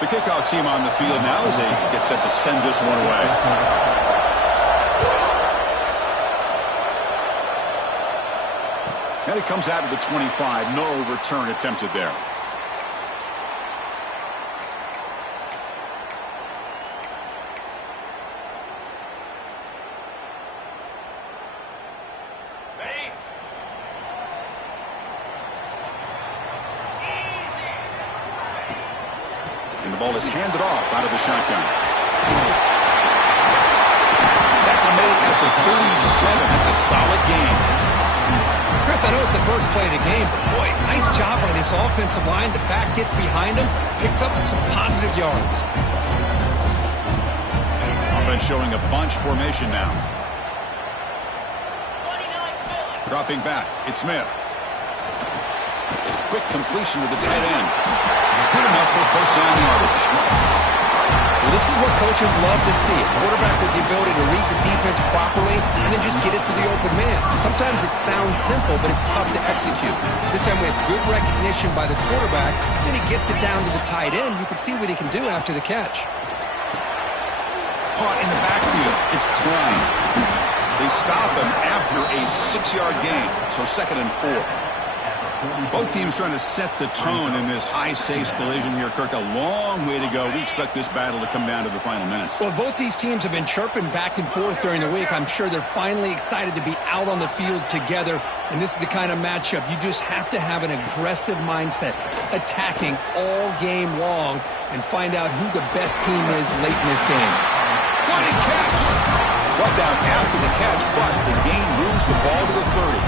The kickoff team on the field now as they get set to send this one away. And it comes out of the 25. No return attempted there. And the ball is handed off out of the shotgun. Tackle made at the 37. That's a solid gain. Chris, I know it's the first play of the game, but boy, nice job by this offensive line. The back gets behind him, picks up some positive yards. Offense showing a bunch formation now. Dropping back, it's Smith. Quick completion to the tight end. Good enough for first down yardage. Well, this is what coaches love to see. A quarterback with the ability to read the defense properly and then just get it to the open man. Sometimes it sounds simple, but it's tough to execute. This time we have good recognition by the quarterback. Then he gets it down to the tight end. You can see what he can do after the catch. Caught in the backfield. It's Klein. They stop him after a 6-yard gain. So 2nd and 4. Both teams trying to set the tone in this high-stakes collision here, Kirk. A long way to go. We expect this battle to come down to the final minutes. Well, both these teams have been chirping back and forth during the week. I'm sure they're finally excited to be out on the field together. And this is the kind of matchup you just have to have an aggressive mindset, attacking all game long, and find out who the best team is late in this game. What a catch! Brought down after the catch, but the gain moves the ball to the 30.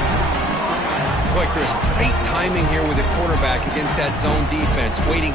Boy, Chris, great timing here with the quarterback against that zone defense, waiting.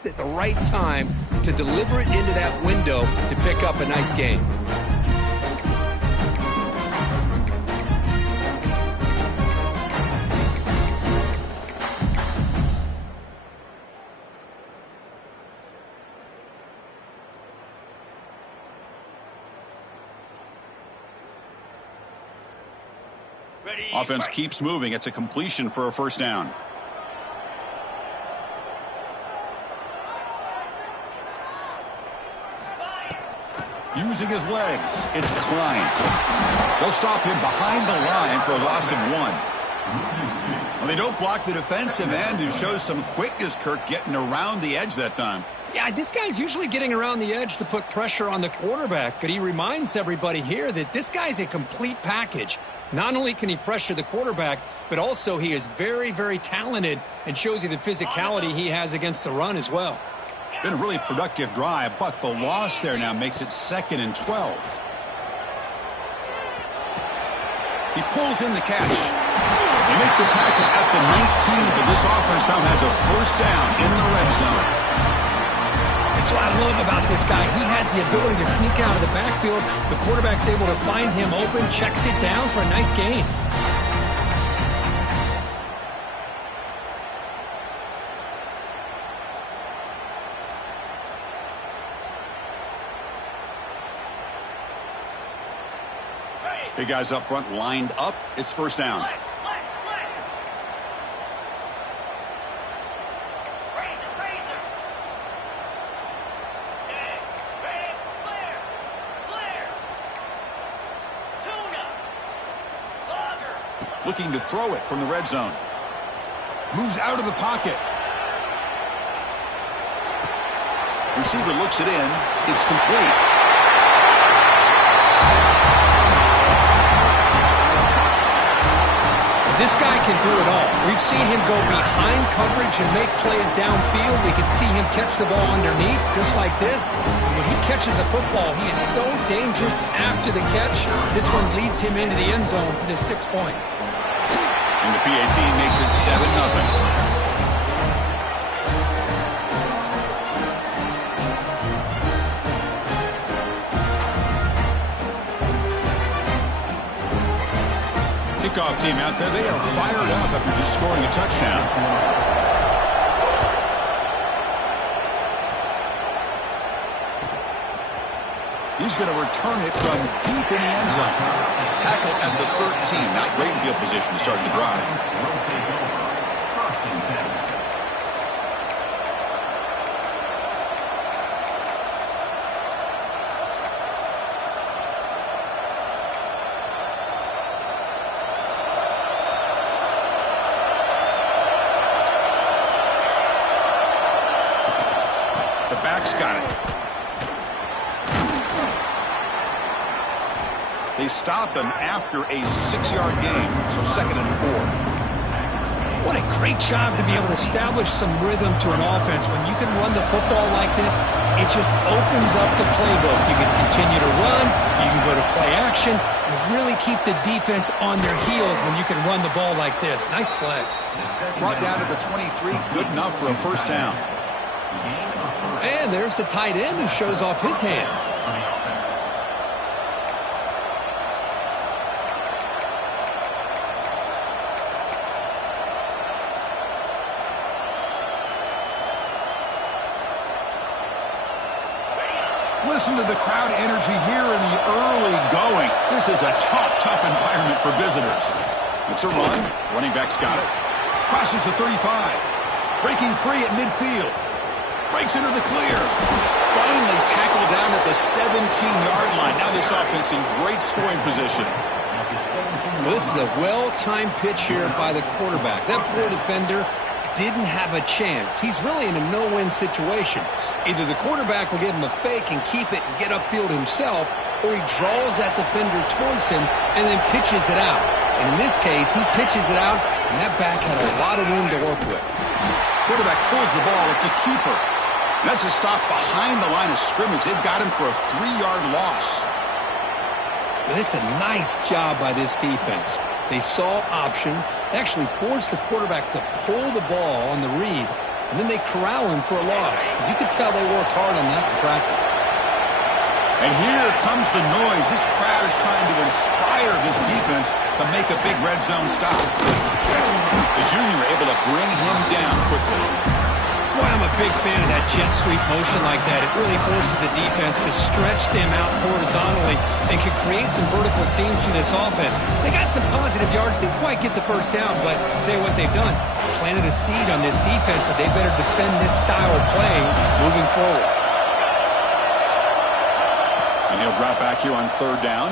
just at the right time to deliver it into that window to pick up a nice gain. Offense keeps moving. It's a completion for a first down. Using his legs, it's Klein. They'll stop him behind the line for a loss of 1. Well, they don't block the defensive end, who shows some quickness, Kirk, getting around the edge that time. Yeah, this guy's usually getting around the edge to put pressure on the quarterback, but he reminds everybody here that this guy's a complete package. Not only can he pressure the quarterback, but also he is very, very talented and shows you the physicality he has against the run as well. Been a really productive drive, but the loss there now makes it 2nd and 12. He pulls in the catch. They make the tackle at the 19, but this offense now has a first down in the red zone. That's what I love about this guy. He has the ability to sneak out of the backfield. The quarterback's able to find him open, checks it down for a nice gain. Big guys up front lined up. It's first down. Looking to throw it from the red zone. Moves out of the pocket. Receiver looks it in. It's complete. This guy can do it all. We've seen him go behind coverage and make plays downfield. We can see him catch the ball underneath just like this. And when he catches a football, he is so dangerous after the catch. This one leads him into the end zone for the 6 points. And the PAT makes it 7-0. Kickoff team out there, they are fired up after just scoring a touchdown. He's going to return it from deep in the end zone. Tackle at the 13. Not great field position to start the drive. Got it. They stop him after a 6-yard gain, so 2nd and 4. What a great job to be able to establish some rhythm to an offense. When you can run the football like this, it just opens up the playbook. You can continue to run, you can go to play action, you really keep the defense on their heels when you can run the ball like this. Nice play. Brought down to the 23, good enough for a first down. And there's the tight end who shows off his hands. Listen to the crowd energy here in the early going. This is a tough environment for visitors. It's a run. Running back's got it. Crosses the 35. Breaking free at midfield. Breaks into the clear. Finally tackled down at the 17-yard line. Now this offense in great scoring position. Well, this is a well-timed pitch here by the quarterback. That poor defender didn't have a chance. He's really in a no-win situation. Either the quarterback will give him a fake and keep it and get upfield himself, or he draws that defender towards him and then pitches it out. And in this case, he pitches it out, and that back had a lot of room to work with. Quarterback pulls the ball. It's a keeper. That's a stop behind the line of scrimmage. They've got him for a 3-yard loss. But it's a nice job by this defense. They saw option. They actually forced the quarterback to pull the ball on the read. and then they corral him for a loss. You could tell they worked hard on that in practice. And here comes the noise. This crowd is trying to inspire this defense to make a big red zone stop. The junior able to bring him down quickly. Boy, I'm a big fan of that jet sweep motion like that. It really forces the defense to stretch them out horizontally and can create some vertical seams through this offense. They got some positive yards. Didn't quite get the first down, but I'll tell you what they've done. Planted a seed on this defense that they better defend this style of play moving forward. And he'll drop back here on third down.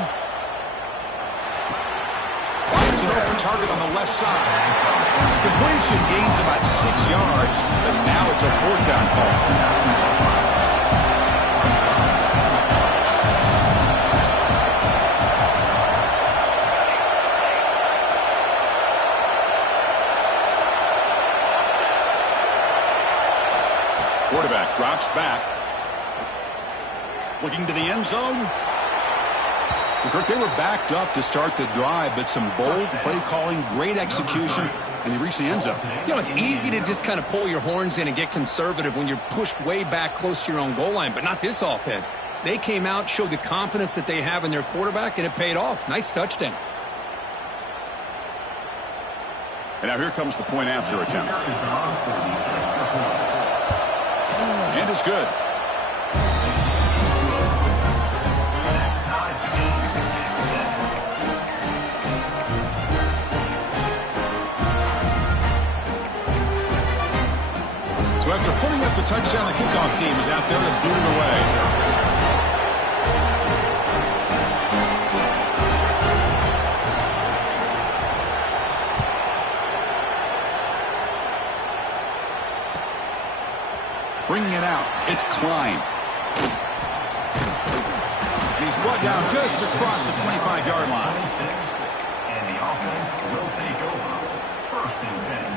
Finds an open target on the left side. Completion gains about 6 yards, and now it's a fourth down call. Quarterback drops back. Looking to the end zone. Well, Kirk, they were backed up to start the drive, but some bold play calling, great execution, and they reached the end zone. You know, it's easy to just kind of pull your horns in and get conservative when you're pushed way back close to your own goal line, but not this offense. They came out, showed the confidence that they have in their quarterback, and it paid off. Nice touchdown. And now here comes the point after attempt. And it's good. So after putting up the touchdown, the kickoff team is out there to boot it away. Bringing it out, it's Klein. And he's brought down just across the 25-yard line. And the offense will take over. First and 10.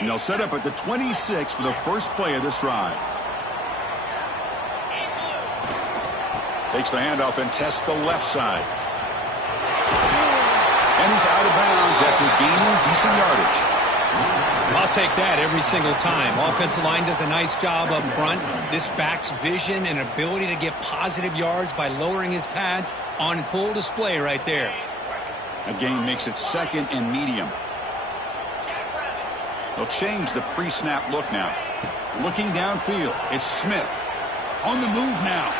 And they'll set up at the 26 for the first play of this drive. Takes the handoff and tests the left side. And he's out of bounds after gaining decent yardage. I'll take that every single time. Offensive line does a nice job up front. This back's vision and ability to get positive yards by lowering his pads on full display right there. A gain makes it second and medium. They'll change the pre-snap look now. Looking downfield, it's Smith. On the move now.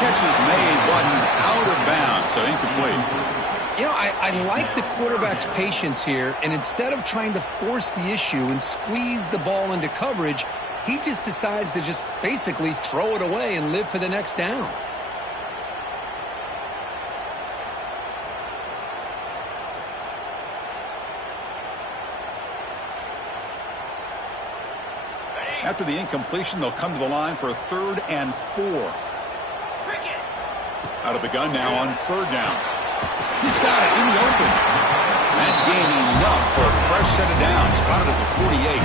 Catch is made, but he's out of bounds, so incomplete. You know, I like the quarterback's patience here, and instead of trying to force the issue and squeeze the ball into coverage, he just decides to just basically throw it away and live for the next down. After the incompletion, they'll come to the line for a 3rd and 4. Out of the gun now on 3rd down. He's got it in the open. And gaining enough for a fresh set of downs. Spotted at the 48.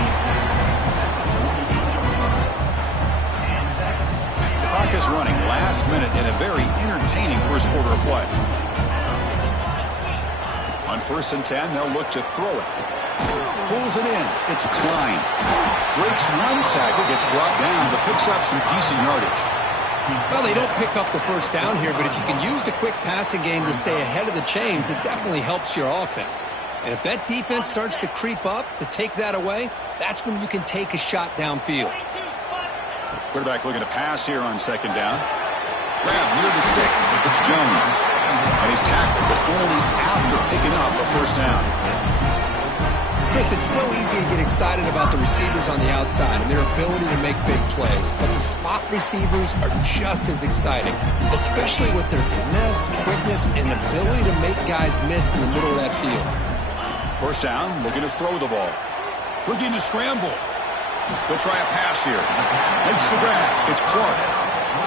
The clock is running last minute in a very entertaining first quarter of play. On 1st and 10, they'll look to throw it. Pulls it in. It's Klein. Breaks one tackle, gets brought down, but picks up some decent yardage. Well, they don't pick up the first down here, but if you can use the quick passing game to stay ahead of the chains, it definitely helps your offense. And if that defense starts to creep up to take that away, that's when you can take a shot downfield. Quarterback looking to pass here on 2nd down. Grab near the sticks. It's Jones. And he's tackled, but only after picking up a 1st down. Chris, it's so easy to get excited about the receivers on the outside and their ability to make big plays, but the slot receivers are just as exciting, especially with their finesse, quickness, and ability to make guys miss in the middle of that field. 1st down, looking to throw the ball. Looking to scramble. They'll try a pass here. Makes the grab. It's Clark.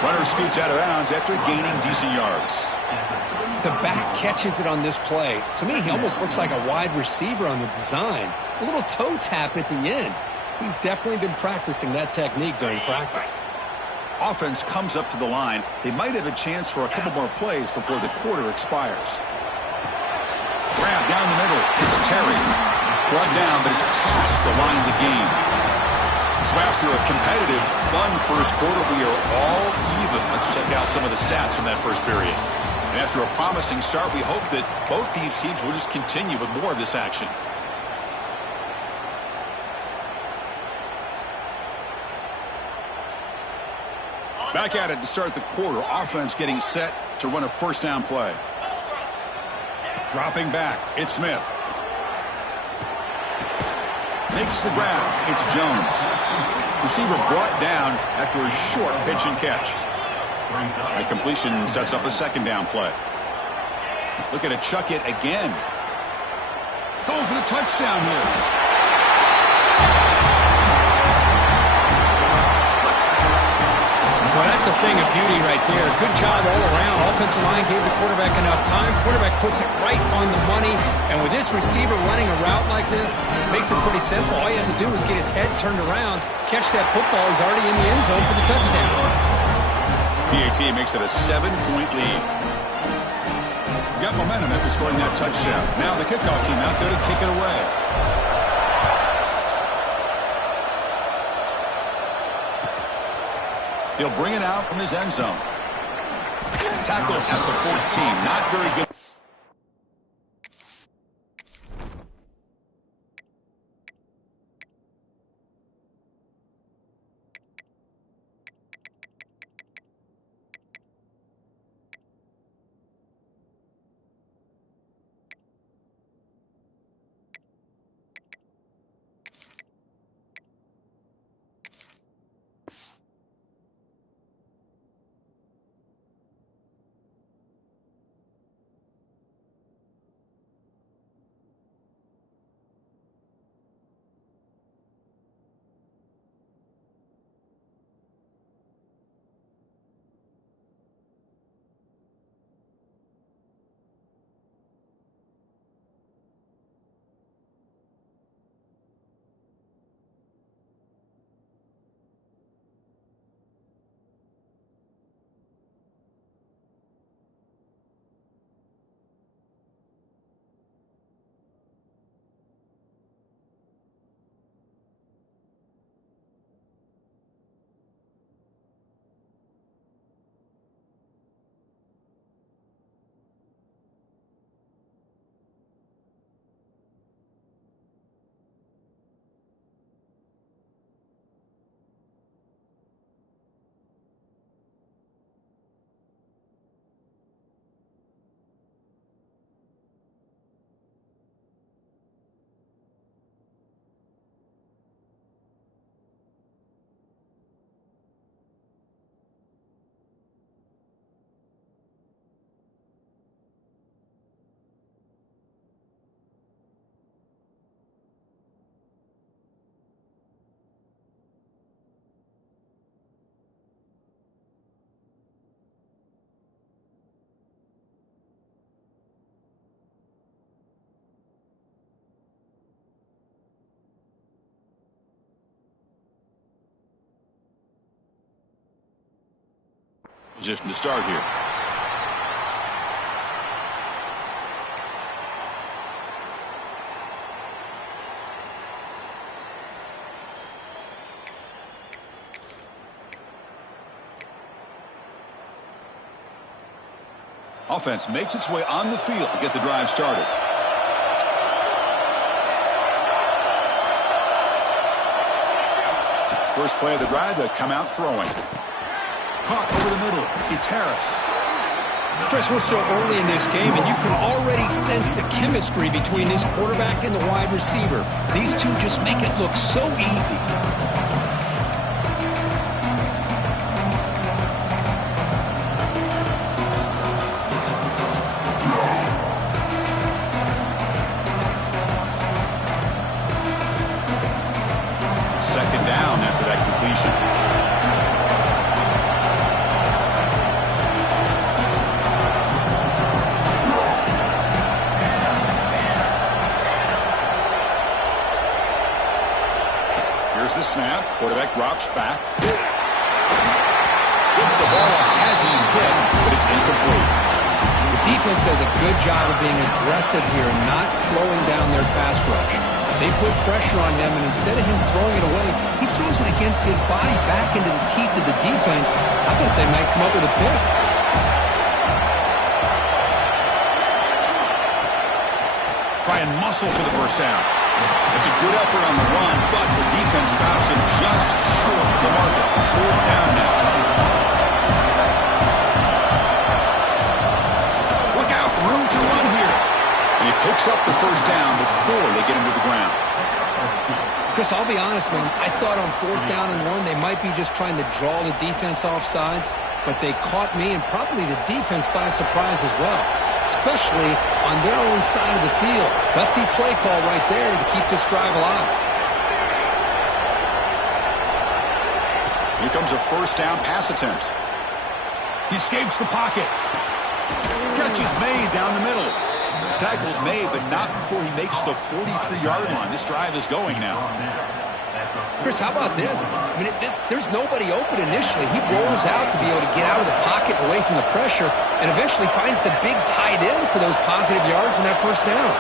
Runner scoots out of bounds after gaining decent yards. The back catches it on this play. To me, he almost looks like a wide receiver on the design. A little toe tap at the end. He's definitely been practicing that technique during practice. Offense comes up to the line. They might have a chance for a couple more plays before the quarter expires. Grab down Terry. Brought down, but it's past the line of the game. So after a competitive, fun first quarter, we are all even. Let's check out some of the stats from that first period. And after a promising start, we hope that both these teams will just continue with more of this action. Back at it to start the quarter. Offense getting set to run a first down play. Dropping back. It's Smith. Makes the grab. It's Jones. Receiver brought down after a short pitch and catch. That completion sets up a second down play. Looking to chuck it again. Going for the touchdown here. Well, that's a thing of beauty right there. Good job all around. Offensive line gave the quarterback enough time. Quarterback puts it right on the money. And with this receiver running a route like this, makes it pretty simple. All you have to do is get his head turned around, catch that football. He's already in the end zone for the touchdown. PAT makes it a 7-point lead. Got momentum after scoring that touchdown. Now the kickoff team out there to kick it away. He'll bring it out from his end zone. Tackle at the 14. Not very good. Position to start here. Offense makes its way on the field to get the drive started. First play of the drive, they come out throwing. Caught over the middle. It's Harris. Chris, we're still early in this game, and you can already sense the chemistry between this quarterback and the wide receiver. These two just make it look so easy. Second down after that completion. The snap. Quarterback drops back. Gets the ball up as he's hit, but it's incomplete. The defense does a good job of being aggressive here and not slowing down their pass rush. They put pressure on him, and instead of him throwing it away, he throws it against his body back into the teeth of the defense. I thought they might come up with a pick. Try and muscle for the first down. It's a good effort on the run, but the defense stops him just short of the marker. 4th down now. Look out, room to run here. And he picks up the first down before they get him to the ground. Chris, I'll be honest, man. I thought on 4th down and 1, they might be just trying to draw the defense off sides, but they caught me and probably the defense by surprise as well, especially on their own side of the field. Gutsy play call right there to keep this drive alive. Here comes a first down pass attempt. He escapes the pocket. Catch is made down the middle. Tackle's made, but not before he makes the 43-yard line. This drive is going now. Chris, how about this? I mean, there's nobody open initially. He rolls out to be able to get out of the pocket away from the pressure and eventually finds the big tight end for those positive yards in that first down.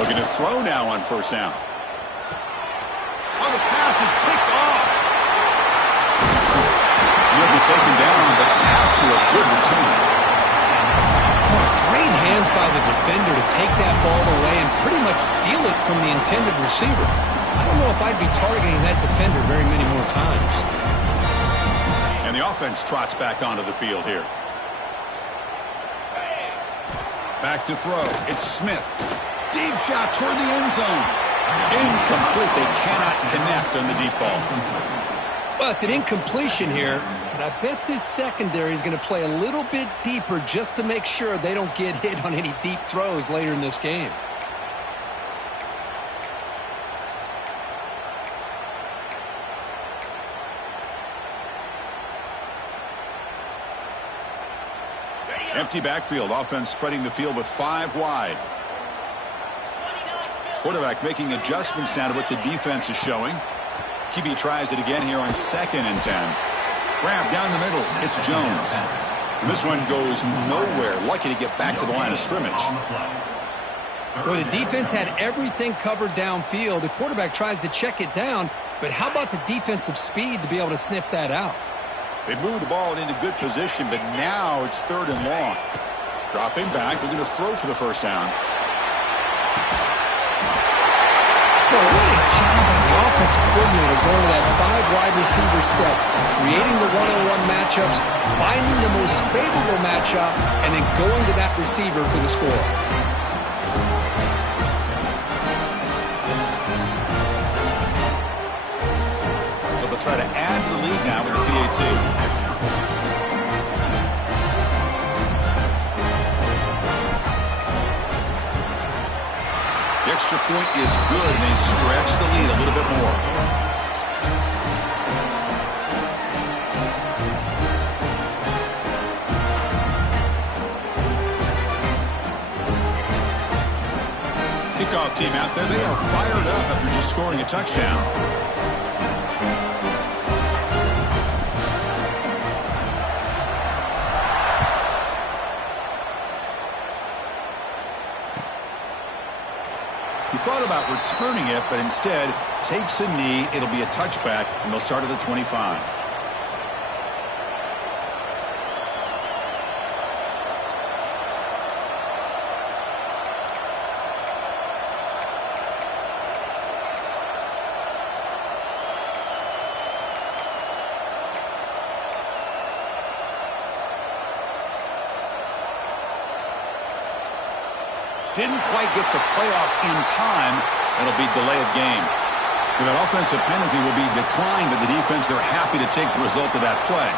Looking to throw now on first down. Oh, the pass is picked off. He'll be taken down, but after a good return. Oh, great hands by the defender to take that ball away and pretty much steal it from the intended receiver. I don't know if I'd be targeting that defender very many more times. And the offense trots back onto the field here. Back to throw. It's Smith. Deep shot toward the end zone. Incomplete. They cannot connect on the deep ball. Well, it's an incompletion here, but I bet this secondary is going to play a little bit deeper just to make sure they don't get hit on any deep throws later in this game. Empty backfield. Offense spreading the field with 5 wide. Quarterback making adjustments now to what the defense is showing. QB tries it again here on 2nd and 10. Grab down the middle. It's Jones. And this one goes nowhere. Lucky to get back to the line of scrimmage. Well, the defense had everything covered downfield. The quarterback tries to check it down, but how about the defensive speed to be able to sniff that out? They move the ball into good position, but now it's 3rd and long. Dropping back. They're going to throw for the first down. Well, what a job by the offensive coordinator going to that 5 wide receiver set, creating the one-on-one matchups, finding the most favorable matchup, and then going to that receiver for the score. So they'll try to add to the lead now with the PAT. The extra point is good, and they stretch the lead a little bit more. Kickoff team out there. They are fired up after just scoring a touchdown. He thought about returning it, but instead takes a knee. It'll be a touchback, and they'll start at the 25. Didn't quite get the playoff in time. It'll be delay of game. So that offensive penalty will be declined, but the defense, they're happy to take the result of that play.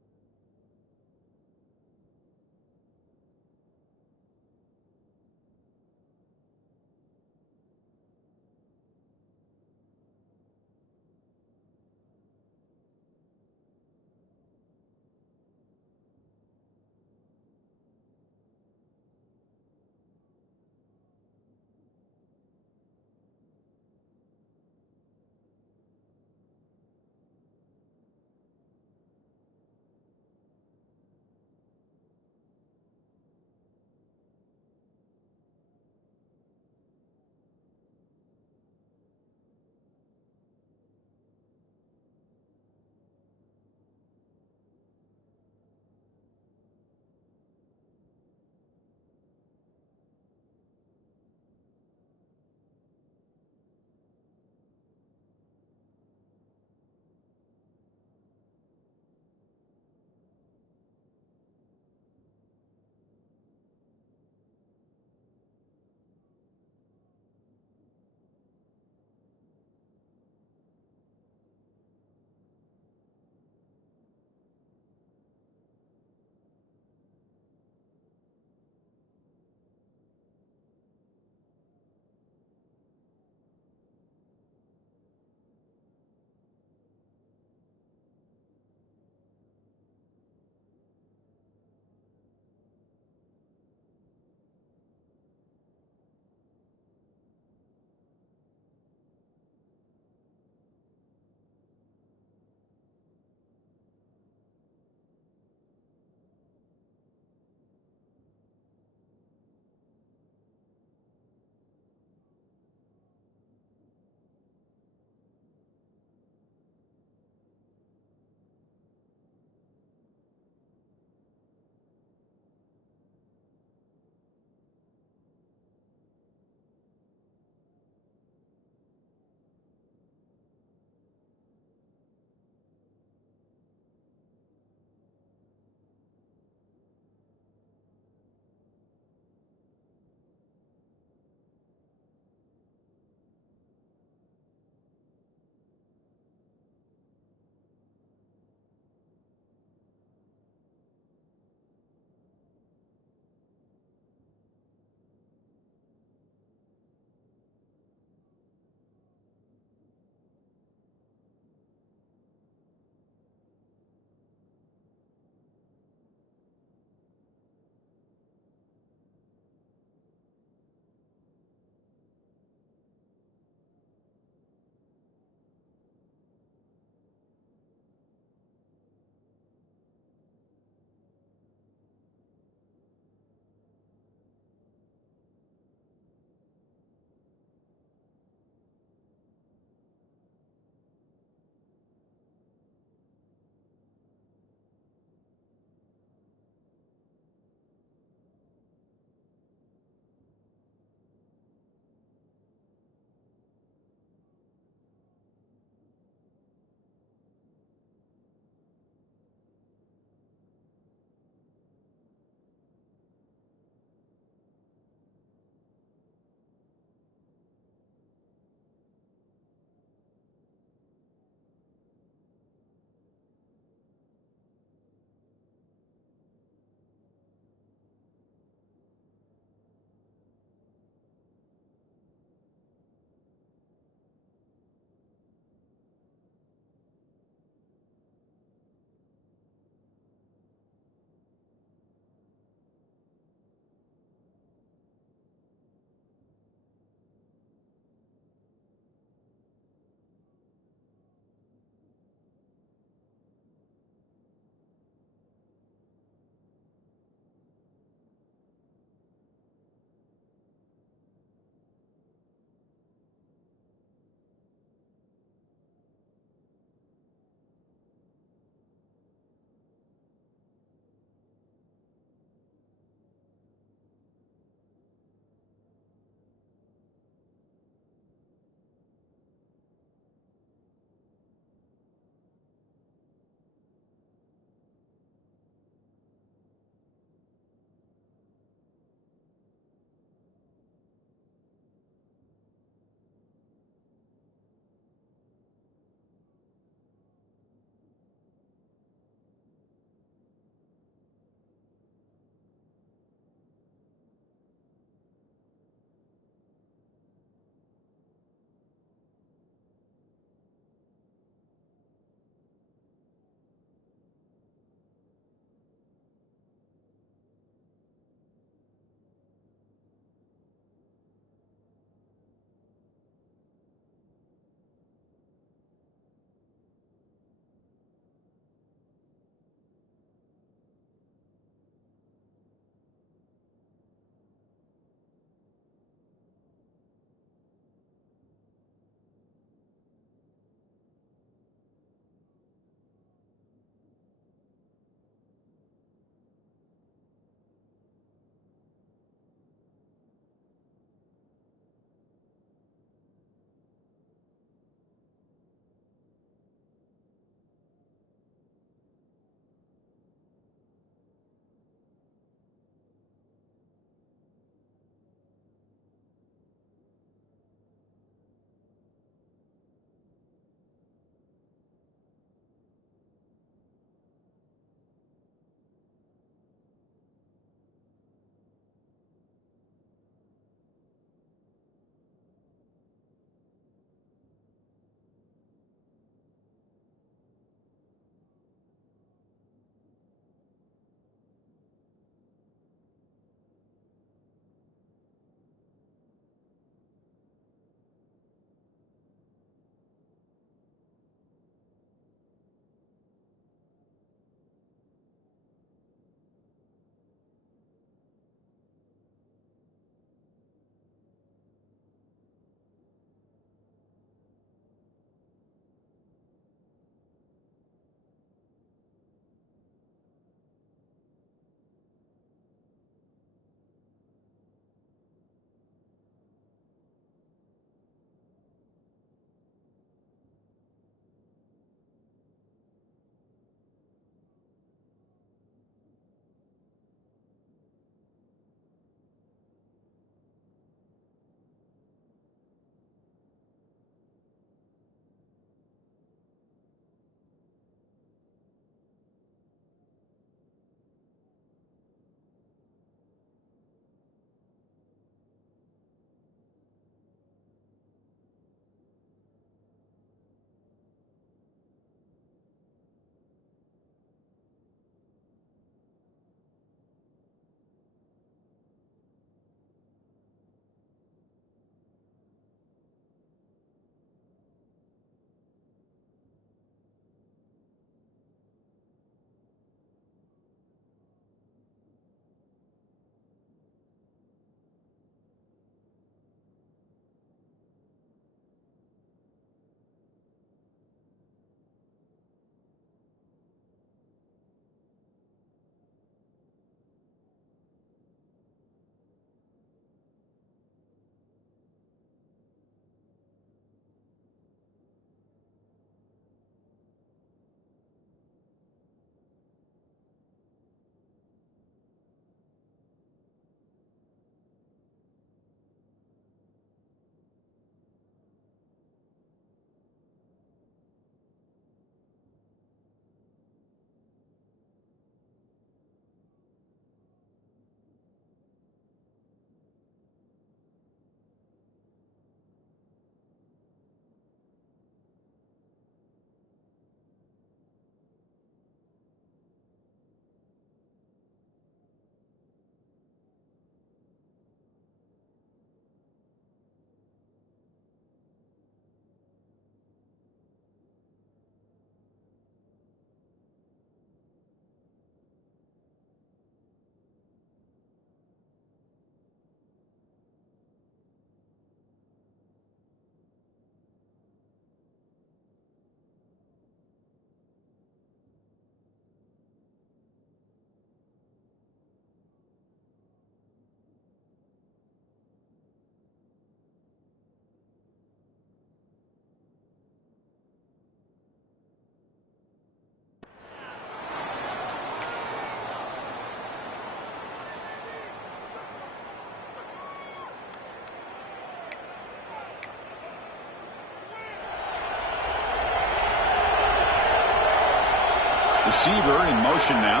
receiver in motion now.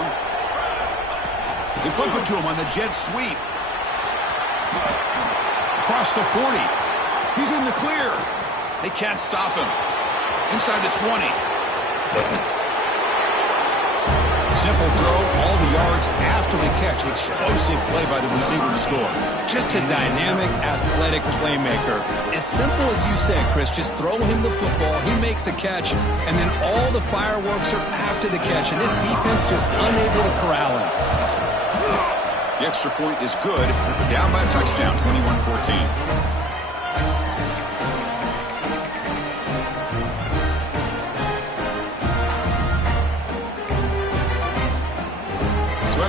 They flip it to him on the jet sweep. Across the 40. He's in the clear. They can't stop him. Inside the 20. Simple throw, all the yards after the catch. Explosive play by the receiver to score. Just a dynamic, athletic playmaker. As simple as you said, Chris, just throw him the football, he makes a catch, and then all the fireworks are after the catch, and this defense just unable to corral him. The extra point is good. They're down by a touchdown, 21-14.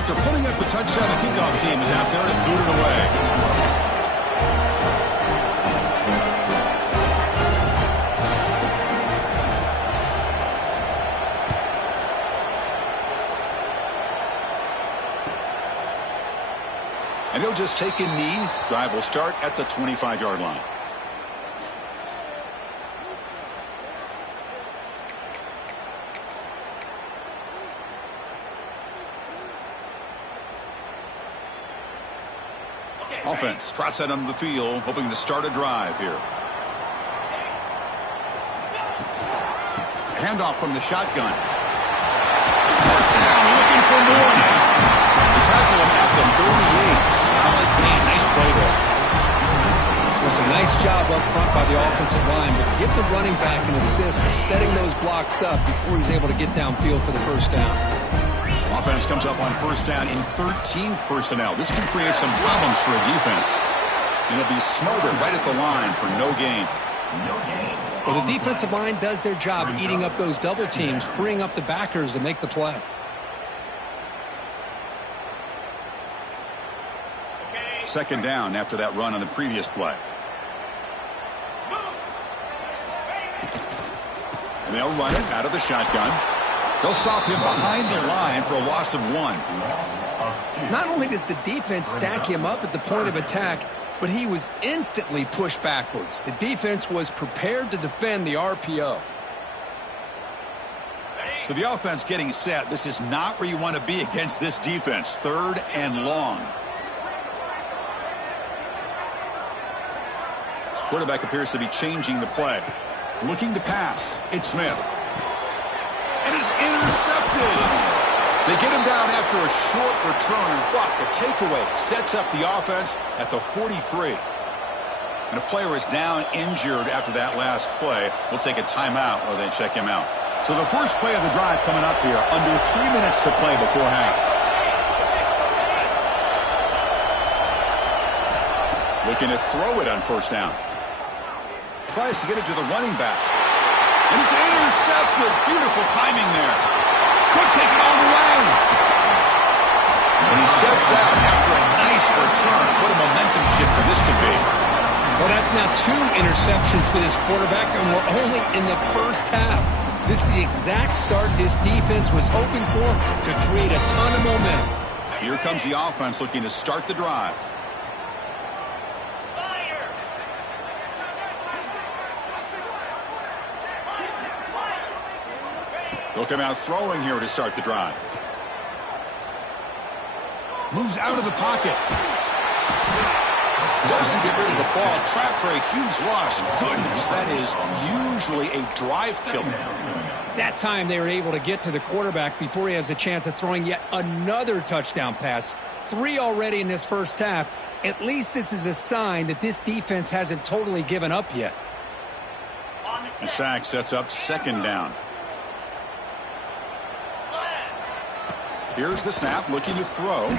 After putting up a touchdown, the kickoff team is out there to boot it away. And he'll just take a knee. Drive will start at the 25-yard line. Offense trots out onto the field, hoping to start a drive here. Handoff from the shotgun. First down, looking for more now. They tackle him at the 38. Solid gain. Nice play there. It was a nice job up front by the offensive line, but give the running back an assist for setting those blocks up before he's able to get downfield for the first down. Offense comes up on first down in 13 personnel. This can create some problems for a defense. And it'll be smothered right at the line for no gain. Well, the defensive line does their job eating up those double teams, freeing up the backers to make the play. Second down after that run on the previous play. And they'll run it out of the shotgun. They'll stop him behind the line for a loss of 1. Not only does the defense stack him up at the point of attack, but he was instantly pushed backwards. The defense was prepared to defend the RPO. So the offense getting set. This is not where you want to be against this defense. 3rd and long. Quarterback appears to be changing the play. Looking to pass. It's Smith. And he's intercepted. They get him down after a short return, but the takeaway sets up the offense at the 43. And a player is down injured after that last play. We'll take a timeout while they check him out. So the first play of the drive coming up here, under 3 minutes to play before half. Looking to throw it on first down. Tries to get it to the running back. And it's intercepted. Beautiful timing there. Could take it all the way. And he steps out after a nice return. What a momentum shifter this could be. Well, that's now 2 interceptions for this quarterback, and we're only in the first half. This is the exact start this defense was hoping for to create a ton of momentum. Here comes the offense looking to start the drive. They'll come out throwing here to start the drive. Moves out of the pocket. Doesn't get rid of the ball. Trapped for a huge loss. Goodness, that is usually a drive killer. That time they were able to get to the quarterback before he has a chance of throwing yet another touchdown pass. 3 already in this first half. At least this is a sign that this defense hasn't totally given up yet. And Sack sets up second down. Here's the snap, looking to throw.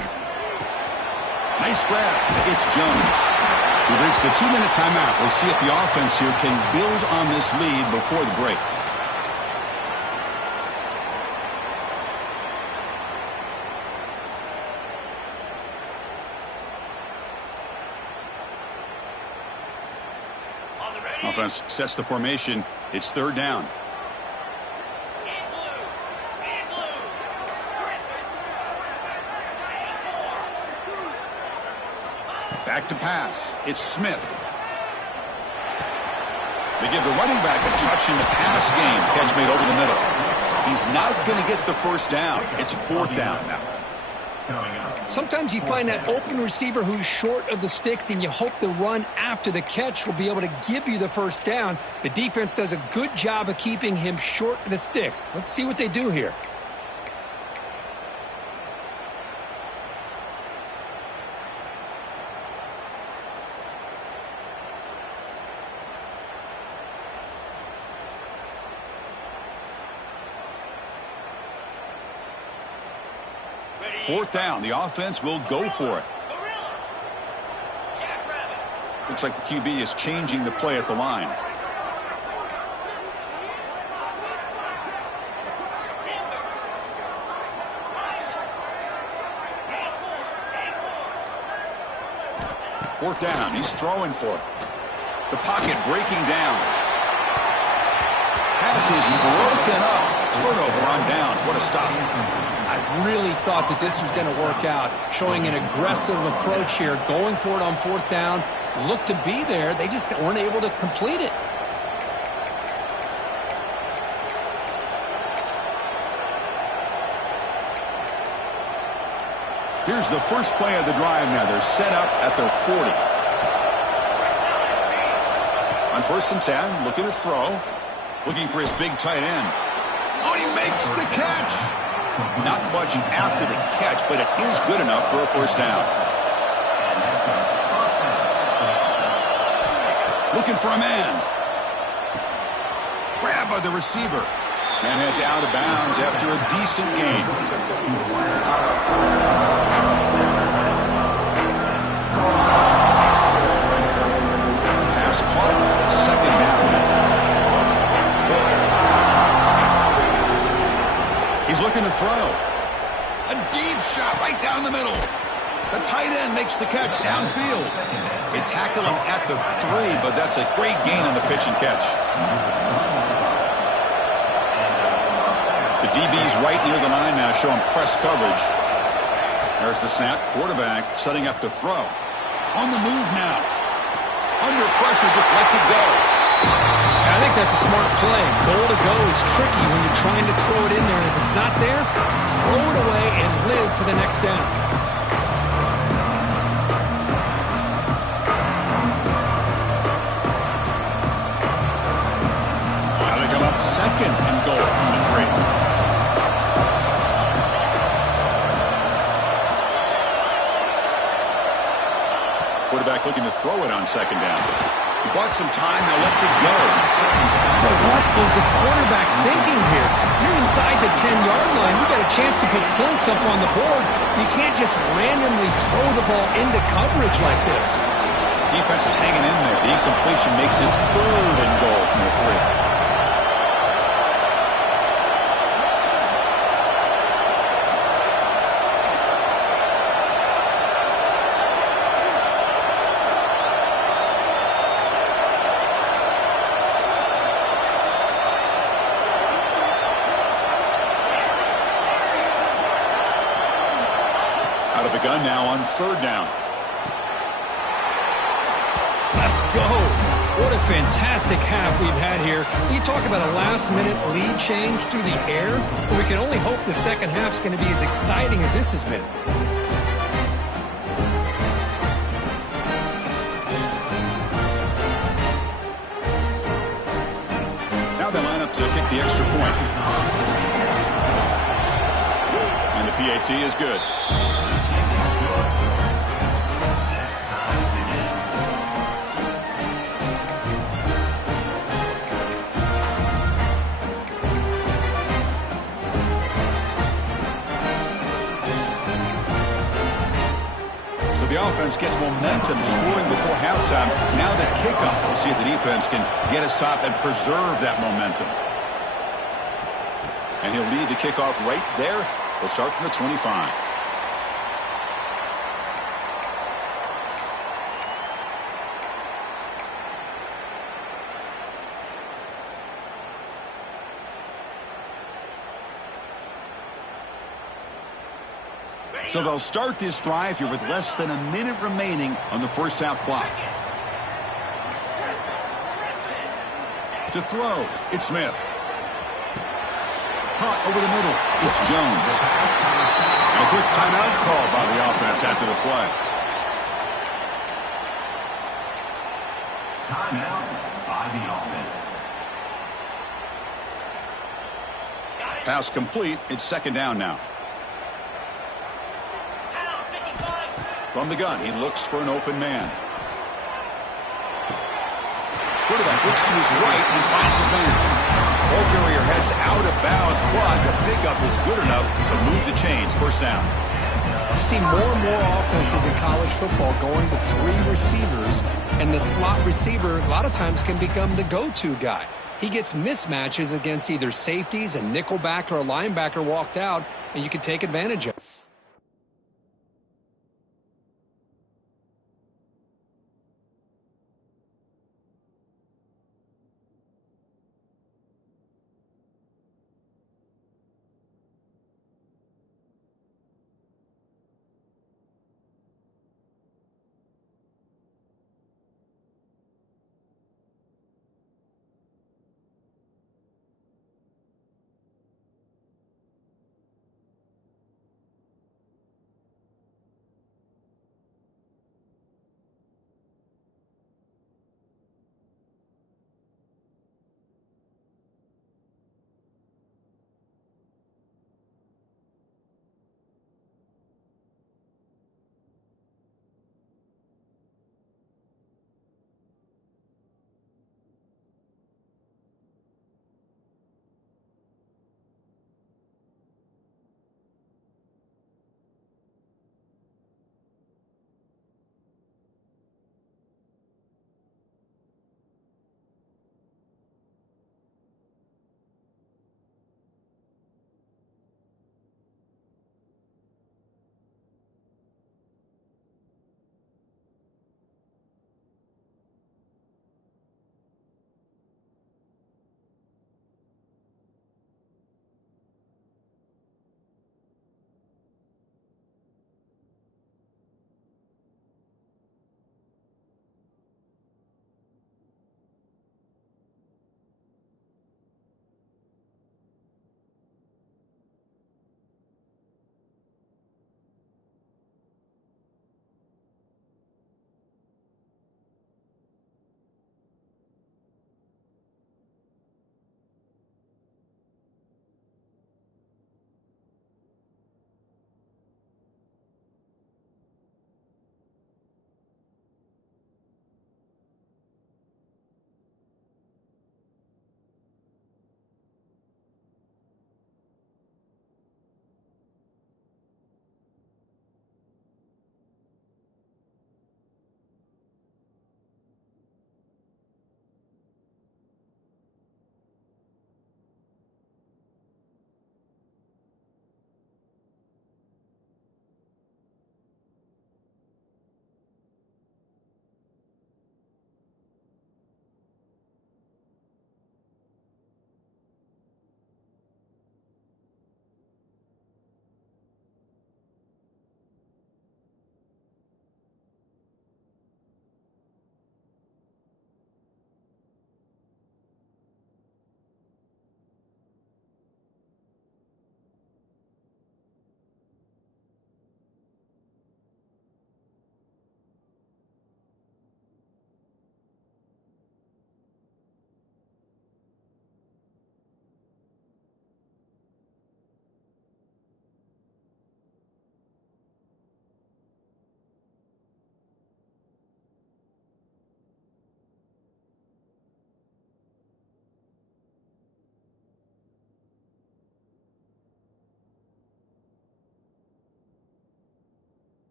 Nice grab. It's Jones. We've reached the 2-minute timeout. We'll see if the offense here can build on this lead before the break. Offense sets the formation. It's third down. Back to pass. It's Smith. They give the running back a touch in the pass game. Catch made over the middle. He's not going to get the first down. It's 4th down now. Sometimes you find that open receiver who's short of the sticks, and you hope the run after the catch will be able to give you the first down. The defense does a good job of keeping him short of the sticks. Let's see what they do here. Fourth down. The offense will go for it. Looks like the QB is changing the play at the line. Fourth down. He's throwing for it. The pocket breaking down. Pass is broken up. Turnover on downs. What a stop. I really thought that this was going to work out, showing an aggressive approach here, going for it on 4th down. Looked to be there. They just weren't able to complete it. Here's the first play of the drive now. They're set up at their 40. On 1st and 10, looking to throw. Looking for his big tight end. Oh, he makes the catch. Not much after the catch, but it is good enough for a first down. Looking for a man. Grab by the receiver. And heads out of bounds after a decent gain. Pass caught. 2nd down. He's looking to throw. A deep shot right down the middle. The tight end makes the catch downfield. They tackle him at the 3, but that's a great gain on the pitch and catch. The DB's right near the line now, showing press coverage. There's the snap. Quarterback setting up to throw. On the move now. Under pressure, just lets it go. I think that's a smart play. Goal to go is tricky when you're trying to throw it in there. If it's not there, throw it away and live for the next down. Now they come up 2nd and goal from the 3. Quarterback looking to throw it on 2nd down. He bought some time, now lets it go. But what was the quarterback thinking here? You're inside the 10-yard line. You got a chance to put points up on the board. You can't just randomly throw the ball into coverage like this. Defense is hanging in there. The incompletion makes it 3rd and goal from the 3. Out of the gun now on 3rd down. Let's go. What a fantastic half we've had here. You talk about a last-minute lead change through the air, but we can only hope the second half's going to be as exciting as this has been. Now they line up to kick the extra point. And the PAT is good. The offense gets momentum scoring before halftime. Now the kickoff. We'll see if the defense can get us top and preserve that momentum. And he'll lead the kickoff right there. They'll start from the 25. So they'll start this drive here with less than a minute remaining on the first half clock. To throw, it's Smith. caught over the middle. It's Jones. A quick timeout call by the offense after the play. Timeout by the offense. Pass complete. It's second down now. From the gun, he looks for an open man. Quarterback looks to his right and finds his man. Ball carrier heads out of bounds, but the pickup is good enough to move the chains. First down. You see more and more offenses in college football going to 3 receivers, and the slot receiver a lot of times can become the go-to guy. He gets mismatches against either safeties, a nickelback, or a linebacker walked out, and you can take advantage of it.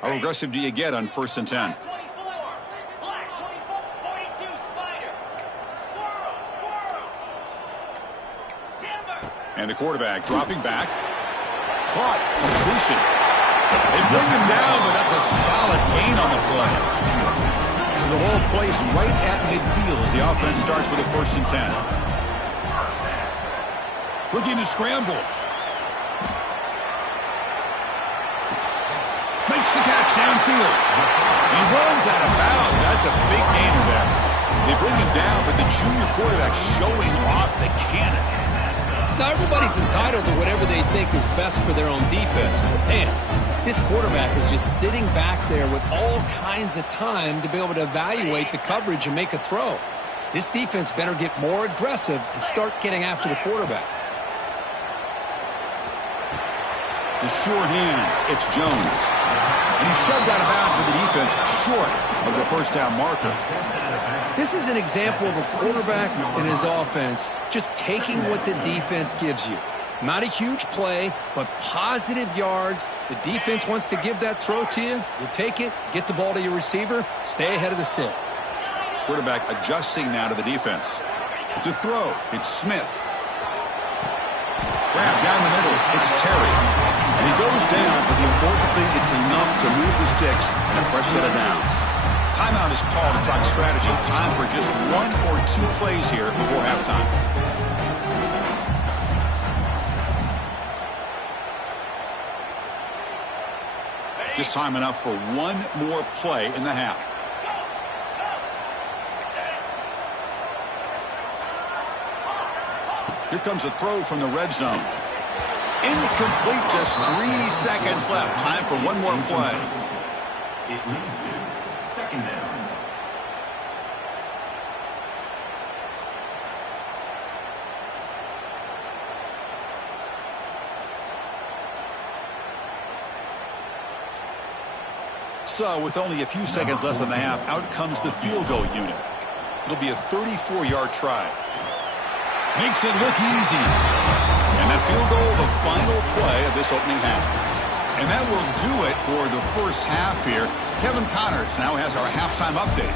How aggressive do you get on 1st and 10? And the quarterback dropping back. Caught. Completion. They bring him down, but that's a solid gain on the play. So the ball placed right at midfield as the offense starts with a 1st and 10. Looking to scramble. Makes the catch downfield. He runs out of bounds. That's a big gainer there. They bring him down, but the junior quarterback showing off the cannon. Now, everybody's entitled to whatever they think is best for their own defense. But, man, this quarterback is just sitting back there with all kinds of time to be able to evaluate the coverage and make a throw. This defense better get more aggressive and start getting after the quarterback. The sure hands. It's Jones. And he's shoved out of bounds with the defense short of the first down marker. This is an example of a quarterback and his offense just taking what the defense gives you. Not a huge play, but positive yards. The defense wants to give that throw to you. You take it, get the ball to your receiver, stay ahead of the sticks. Quarterback adjusting now to the defense. To throw, it's Smith. Grab down the middle, it's Terry. And he goes down, but the important thing, it's enough to move the sticks and a fresh set of downs. Timeout is called to talk strategy. Time for just 1 or 2 plays here before halftime. Just time enough for 1 more play in the half. Here comes a throw from the red zone. Incomplete, just 3 seconds left. Time for 1 more play. It leads to 2nd down. So, with only a few seconds left in the half, out comes the field goal unit. It'll be a 34-yard try. Makes it look easy. And that field goal, the final play of this opening half. And that will do it for the first half here. Kevin Connors now has our halftime update.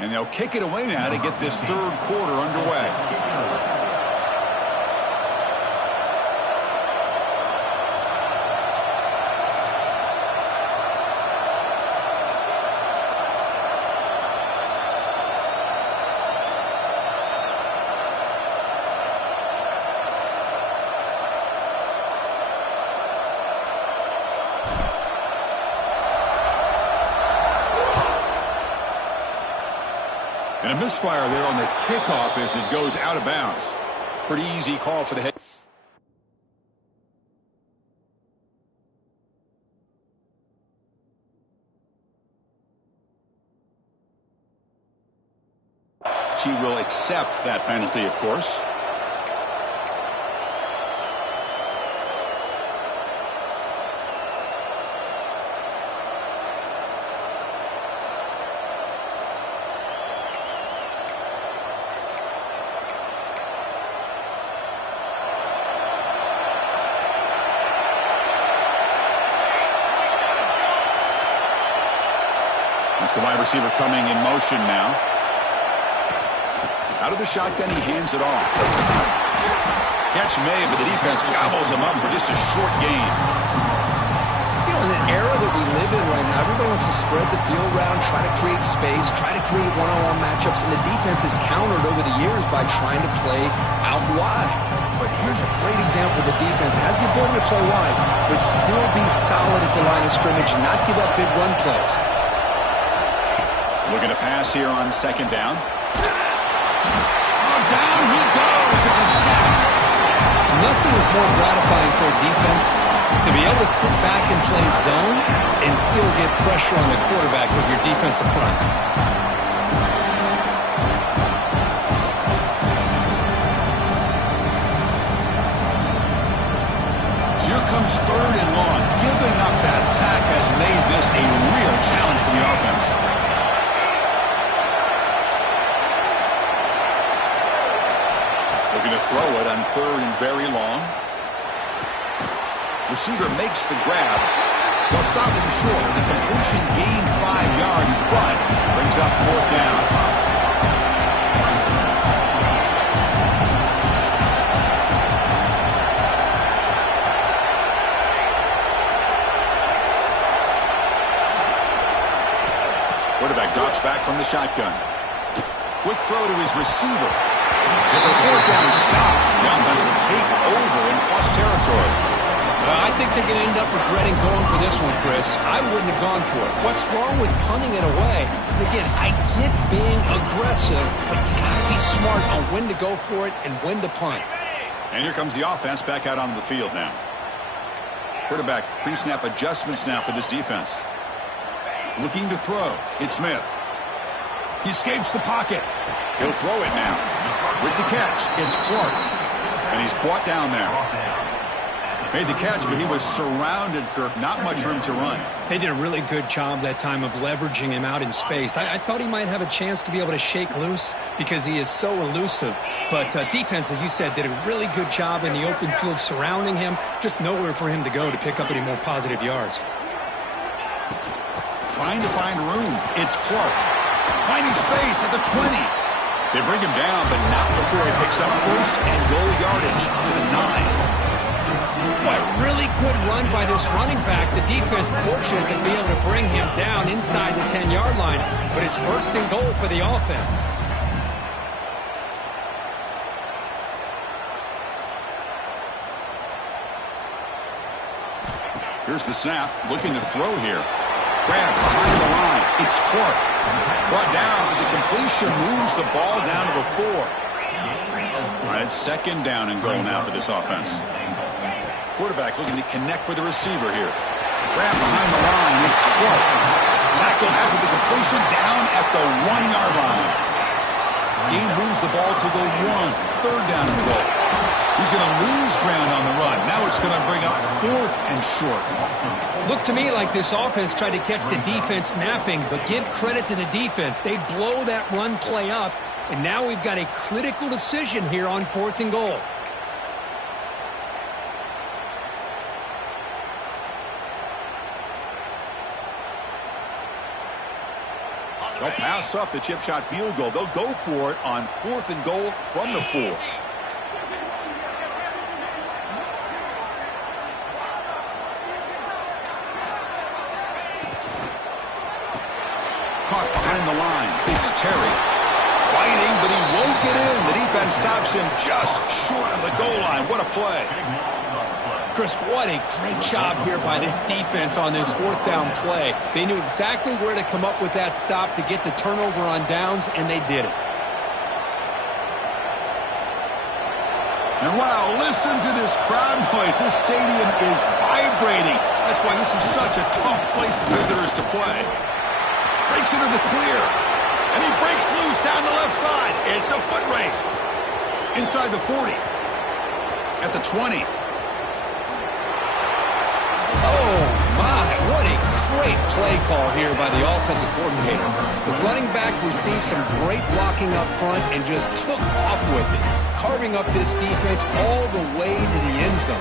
And they'll kick it away now to get this 3rd quarter underway. And a misfire there on the kickoff as it goes out of bounds. Pretty easy call for the head. She will accept that penalty, of course. That's the wide receiver coming in motion now. Out of the shotgun, he hands it off. Catch made, but the defense gobbles him up for just a short gain. You know, in the era that we live in right now, everybody wants to spread the field around, try to create space, try to create one-on-one matchups, and the defense has countered over the years by trying to play out wide. But here's a great example. The defense has the ability to play wide, but still be solid at the line of scrimmage and not give up big run plays. Looking to pass here on 2nd down. Oh, down he goes. It's a sack. Nothing is more gratifying for a defense to be able to sit back and play zone and still get pressure on the quarterback with your defensive front. Here comes 3rd and long. Giving up that sack has made this a real challenge for the offense. Looking to throw it on 3rd and very long. Receiver makes the grab. They'll stop him short. The completion gained 5 yards, but brings up 4th down. Quarterback drops back from the shotgun. Quick throw to his receiver. It's a 4th down stop. The offense will take over in plus territory. I think they're going to end up regretting going for this one, Chris. I wouldn't have gone for it. What's wrong with punting it away? And again, I get being aggressive, but you got to be smart on when to go for it and when to punt. And here comes the offense back out onto the field now. Quarterback pre-snap adjustments now for this defense. Looking to throw. It's Smith. He escapes the pocket. He'll throw it now. With the catch, it's Clark. And he's brought down there. Made the catch, but he was surrounded, Kirk. Not much room to run. They did a really good job that time of leveraging him out in space. I thought he might have a chance to be able to shake loose because he is so elusive. But defense, as you said, did a really good job in the open field surrounding him. Just nowhere for him to go to pick up any more positive yards. Trying to find room. It's Clark. Finding space at the 20. They bring him down, but not before he picks up 1st and goal yardage to the 9. Boy, really good run by this running back. The defense fortunate to be able to bring him down inside the 10-yard line, but it's 1st and goal for the offense. Here's the snap. Looking to throw here. Grab behind the line. It's Clark. Brought down, but the completion moves the ball down to the 4. All right, 2nd down and goal now for this offense. Quarterback looking to connect with the receiver here. Grab behind the line. It's Clark. Tackled after the completion down at the 1-yard line. Gain moves the ball to the 1. 3rd down and goal. He's going to lose ground on the run. Now it's going to bring up 4th and short. Looked to me like this offense tried to catch the defense napping, but give credit to the defense. They blow that run play up, and now we've got a critical decision here on 4th and goal. They'll pass up the chip shot field goal. They'll go for it on 4th and goal from the 4. Caught behind the line. It's Terry. Fighting, but he won't get in. The defense stops him just short of the goal line. What a play. Chris, what a great job here by this defense on this 4th down play. They knew exactly where to come up with that stop to get the turnover on downs, and they did it. And wow, listen to this crowd noise. This stadium is vibrating. That's why this is such a tough place for visitors to play. Breaks into the clear. And he breaks loose down the left side. It's a foot race. Inside the 40. At the 20. Oh, my, what a great play call here by the offensive coordinator. The running back received some great blocking up front and just took off with it, carving up this defense all the way to the end zone.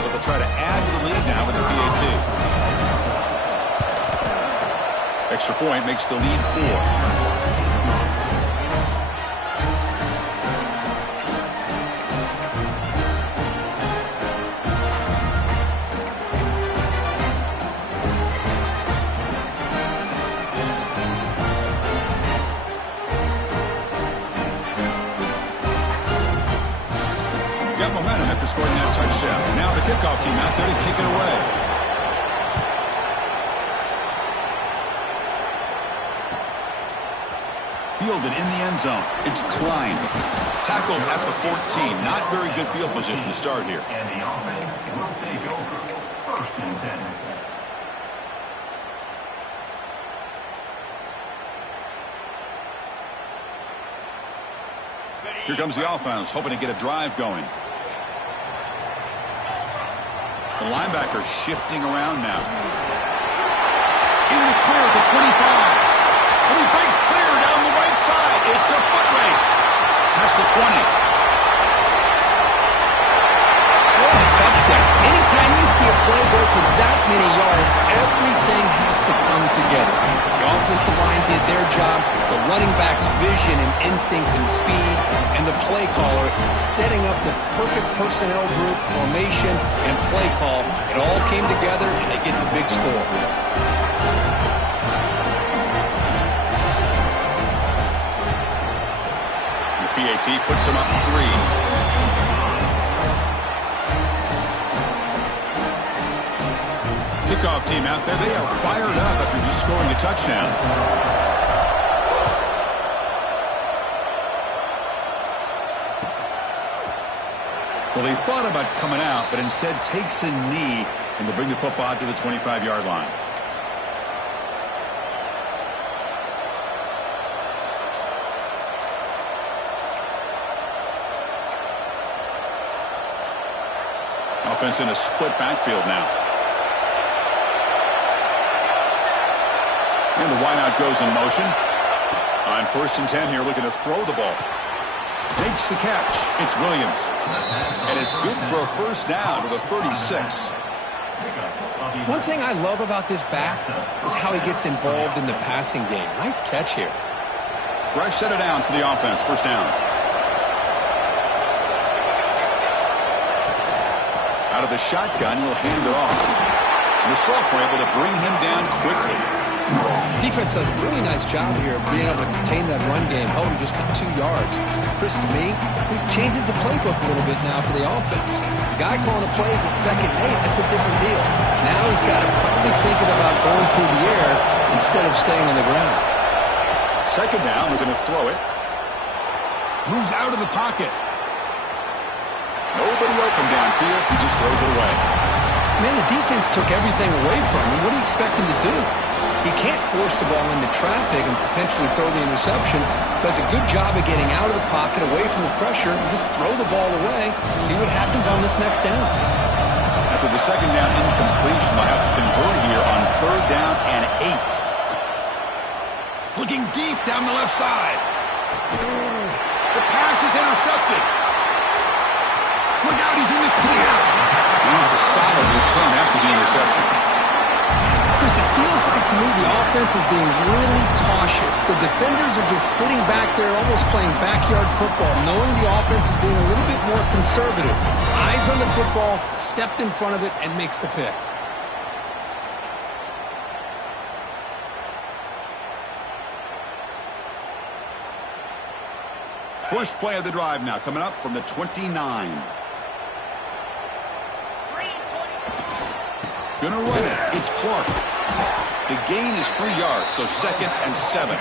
So they'll try to add to the lead now with the PAT. Extra point makes the lead 4. Got momentum after scoring that touchdown. Now the kickoff team out there to kick it away. Fielded in the end zone. It's Klein. Tackled at the 14. Not very good field position to start here. And the offense will take over 1st and 10. Here comes the offense, hoping to get a drive going. The linebacker shifting around now. In the clear at the 25. And he breaks clear down the right side. It's a foot race. That's the 20. What a touchdown. Anytime you see a play go for that many yards, everything has to come together. The offensive line did their job, the running back's vision and instincts and speed, and the play caller setting up the perfect personnel group, formation, and play call. It all came together, and they get the big score. The PAT puts them up 3. Kickoff team out there. They are fired up after just scoring a touchdown. Well, he thought about coming out, but instead takes a knee and will bring the football to the 25-yard line. Offense in a split backfield now. And the wideout goes in motion. On 1st and 10 here, looking to throw the ball. Makes the catch. It's Williams. And it's good for a first down to the 36. One thing I love about this back is how he gets involved in the passing game. Nice catch here. Fresh set of downs for the offense. First down. Out of the shotgun, he'll hand it off. And the sophomore able to bring him down quickly. Defense does a really nice job here of being able to contain that run game, held him just to 2 yards. Chris, to me, this changes the playbook a little bit now for the offense. The guy calling the plays at 2nd and 8, that's a different deal. Now he's got to probably thinking about going through the air instead of staying on the ground. 2nd down, we're going to throw it. Moves out of the pocket. Nobody open downfield. He just throws it away. Man, the defense took everything away from him. What do you expect him to do? He can't force the ball into traffic and potentially throw the interception. Does a good job of getting out of the pocket, away from the pressure, and just throw the ball away. See what happens on this next down. After the 2nd down incompletion, they'll have to convert here on 3rd down and 8. Looking deep down the left side. The pass is intercepted. Look out, he's in the clear. That's a solid return after the interception. Chris, it feels like to me the offense is being really cautious. The defenders are just sitting back there almost playing backyard football, knowing the offense is being a little bit more conservative. Eyes on the football, stepped in front of it, and makes the pick. First play of the drive now, coming up from the 29. Gonna run it. It's Clark. The gain is 3 yards, so 2nd and 7.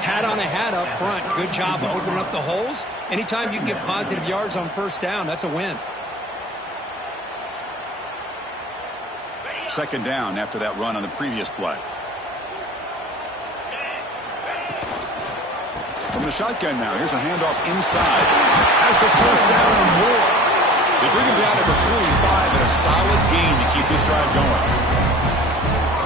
Hat on a hat up front. Good job of opening up the holes. Anytime you can get positive yards on 1st down, that's a win. 2nd down after that run on the previous play. From the shotgun now, here's a handoff inside. Has the first down and more. They bring him down at the 45 and a solid gain to keep this drive going.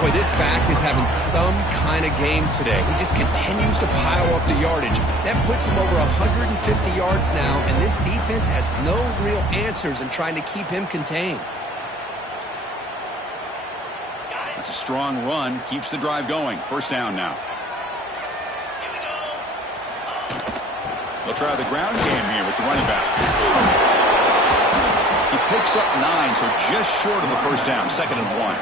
Boy, this back is having some kind of game today. He just continues to pile up the yardage. That puts him over 150 yards now, and this defense has no real answers in trying to keep him contained. It's a strong run, keeps the drive going. First down now. They'll try the ground game here with the running back. He picks up 9, so just short of the first down. 2nd and 1.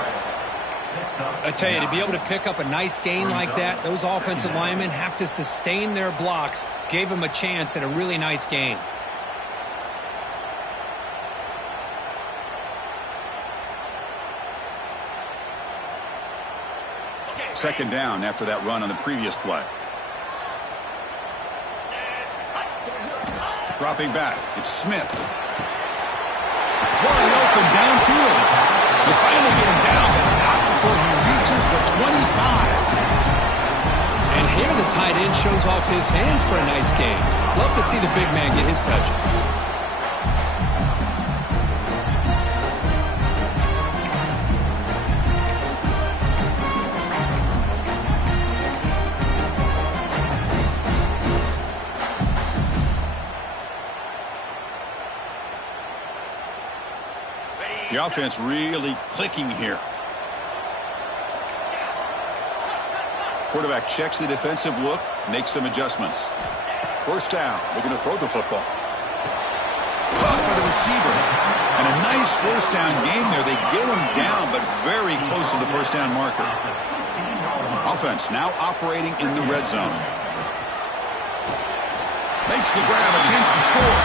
I tell you, to be able to pick up a nice gain like that, those offensive linemen have to sustain their blocks. Gave him a chance at a really nice gain. Second down after that run on the previous play. Dropping back, it's Smith. Wide open downfield. They finally get him down, but not before he reaches the 25. And here the tight end shows off his hands for a nice gain. Love to see the big man get his touches. The offense really clicking here. Quarterback checks the defensive look, makes some adjustments. First down, looking to throw the football. Caught by the receiver. And a nice first down gain there. They get him down, but very close to the first down marker. Offense now operating in the red zone. Makes the grab, a chance to score.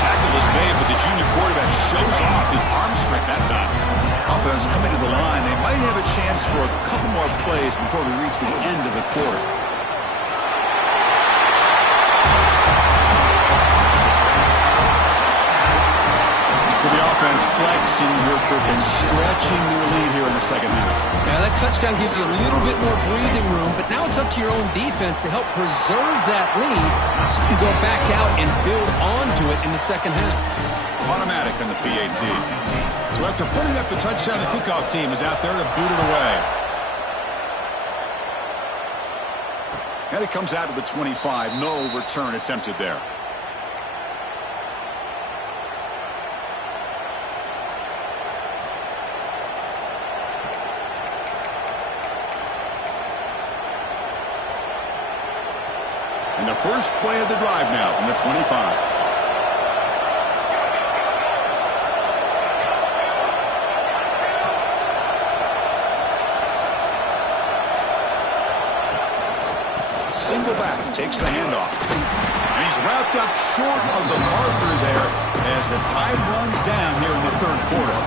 Tackle is made, but the junior quarterback shows off his arm strength that time. Offense coming to the line. They might have a chance for a couple more plays before we reach the end of the quarter. So the offense flexing here, and stretching their lead here in the second half. Now that touchdown gives you a little bit more breathing room, but now it's up to your own defense to help preserve that lead so you can go back out and build onto it in the second half. Automatic on the PAT. So after putting up the touchdown, the kickoff team is out there to boot it away. And it comes out to the 25. No return attempted there. And the first play of the drive now from the 25. Single back, takes the handoff. And he's wrapped up short of the marker there as the time runs down here in the third quarter.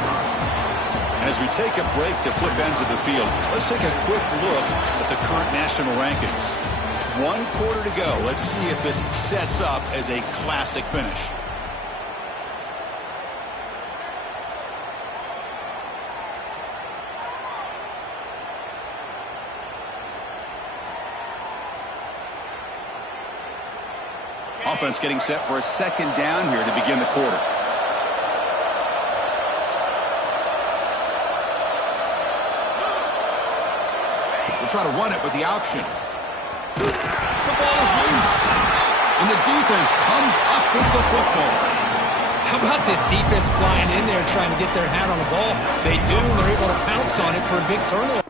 And as we take a break to flip ends of the field, let's take a quick look at the current national rankings. 1 quarter to go. Let's see if this sets up as a classic finish. Offense getting set for a second down here to begin the quarter. We'll try to run it with the option. The ball is loose. And the defense comes up with the football. How about this defense flying in there trying to get their hand on the ball? They do, and they're able to pounce on it for a big turnover.